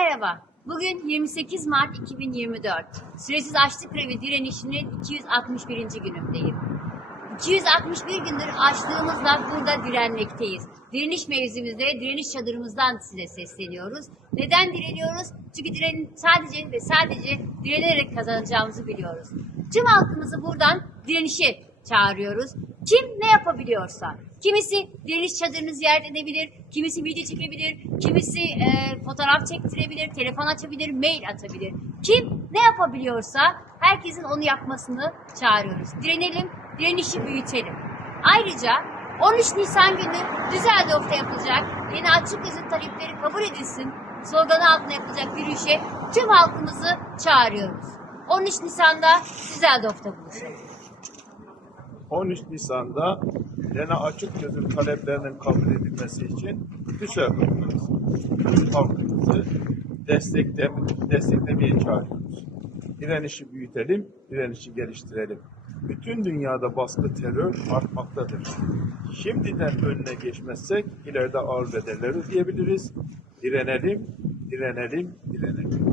Merhaba, bugün 28 Mart 2024. Süresiz açlık grevi direnişinin 261. günündeyim. 261 gündür açlığımızla burada direnmekteyiz. Direniş mevzimizde, direniş çadırımızdan size sesleniyoruz. Neden direniyoruz? Çünkü diren sadece ve sadece direnerek kazanacağımızı biliyoruz. Tüm halkımızı buradan direnişe çağırıyoruz. Kim ne yapabiliyorsa. Kimisi direniş çadırını ziyaret edebilir, kimisi video çekebilir, kimisi e, fotoğraf çektirebilir, telefon açabilir, mail atabilir. Kim ne yapabiliyorsa herkesin onu yapmasını çağırıyoruz. Direnelim, direnişi büyütelim. Ayrıca 13 Nisan günü Düsseldorf'ta yapılacak yeni açık gözün talepleri kabul edilsin sloganı altında yapılacak yürüyüşe tüm halkımızı çağırıyoruz. 13 Nisan'da Düsseldorf'ta buluşalım. 13 Nisan'da Lena Açık Göz'ün taleplerinin kabul edilmesi için Düsseldorf'tayız. Tüm halkımızı destekle, desteklemeye çağırıyoruz. Direnişi büyütelim, direnişi geliştirelim. Bütün dünyada baskı terör artmaktadır. Şimdiden önüne geçmezsek ileride ağır bedeller ödeyebiliriz. Direnelim, direnelim, direnelim.